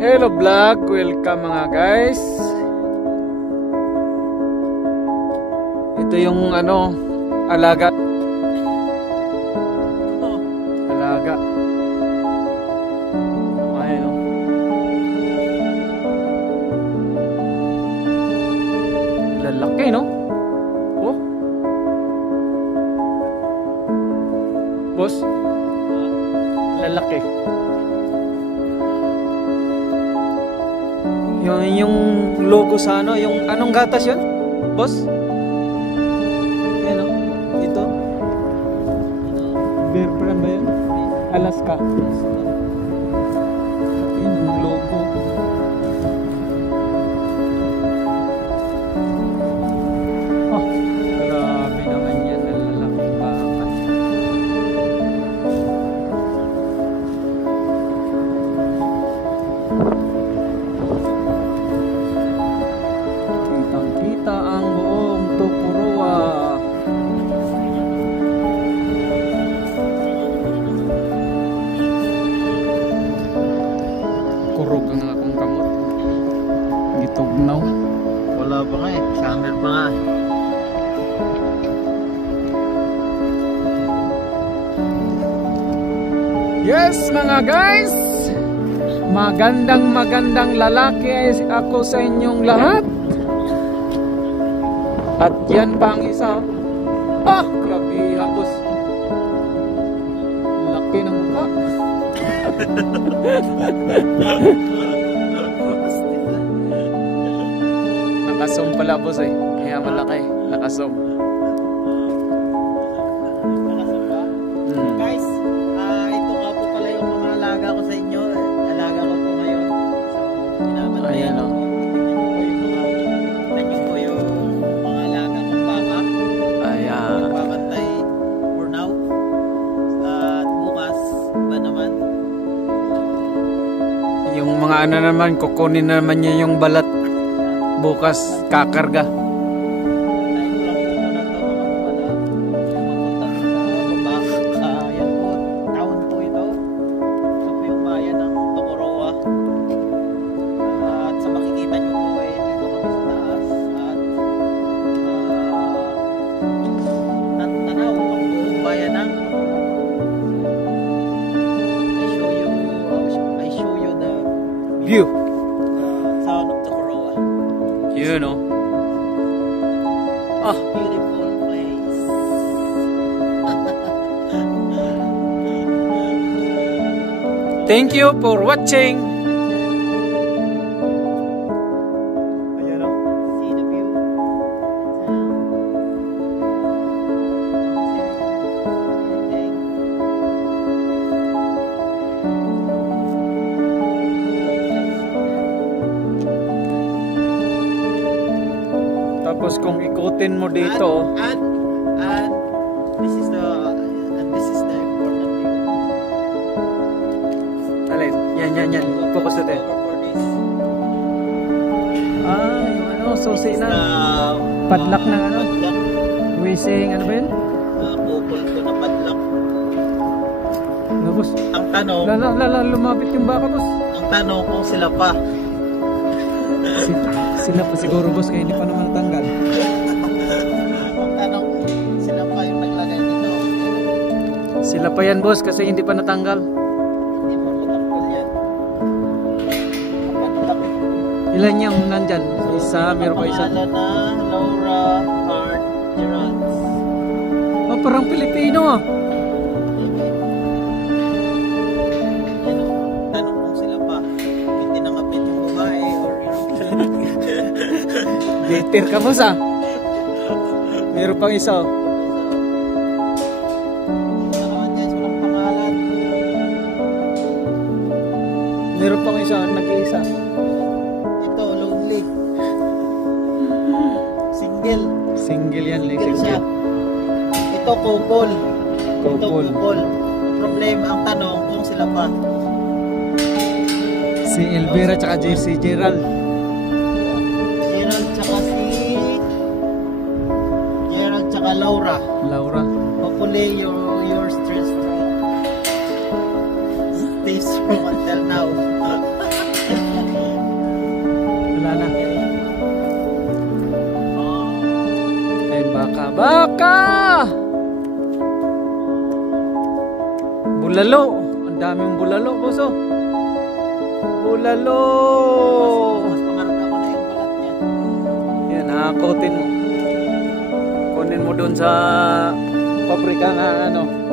Hello vlog, welcome mga guys. Ito yung alaga. Alaga. Ayun oh. Lalaki no? Oh. Boss. Lalaki. Yung logo sa yung anong gatas yun? Boss? Yan o, ito. Bear brand ba yun? Alaska. Yun yung logo. Oh, grabe naman yan. Lalaking baka. Kitang-kita ang buong Tokoroa. Kurog ang akong kamot. Gitugnaw. Wala pa nga eh. Summer pa nga. Yes mga guys, magandang lalaki ay ako sa inyong lahat. At yan pa ang isa. Ah, grabe hapos. Laki ng mukha. Nakasom pala boss eh. Kaya malaki. Nakasom. Guys, ito nga po pala yung mga alaga ko sa inyo. Alaga ko po ngayon. So, pinabantay. Ayan o. Tignan nyo po yung mga alaga kong baka. Ayan. Babantay for now. At bukas, iba naman. Yung mga naman, kukunin naman niya yung balat. Bukas, kakarga. View. Sound of Tokoroa. You know. Ah. Beautiful place. Thank you for watching. Ayan o. See the view. Tapos kung ikutin mo dito, And this is the important thing. alin, yan. Focus natin. For this. Yung susi na. Padlock ng Padlock. Wising, ano ba yun? Bukol ko na padlock. Boss. Ang tanong, Lumapit yung baka, boss. ang tanong kung sila pa. Sila pa siguro, boss, kaya hindi pa naman natanggal. Ang tanong, sila pa yung naglagay dito. Sila pa yan, boss, kasi hindi pa natanggal. Hindi mo matanggal yan. Padlock. Ilan yung nandyan? Isa, meron pa isa. Pangalan na Laura Hart Gerards. Oh, parang Pilipino ah. Tanong kung sila pa. Hindi nangapit yung babae or Gator ka, boss ah. Meron pang isa oh. Walang pangalan. Meron pang isa, nag-iisa. Ito, lonely. Single. Single yan, Single siya. Ito, couple. Ito, Couple. couple. Problema, ang tanong kung sila pa. Si Elvira tsaka si Gerald. Gerald tsaka Laura. Hopefully your stress stay strong until now. Bulalo. Ang daming bulalo, boss, oh. Bulalo. Mas pangarap ako na yung balat niya. Yan, nakakotin mo. Kunin mo dun sa pabrika na ano.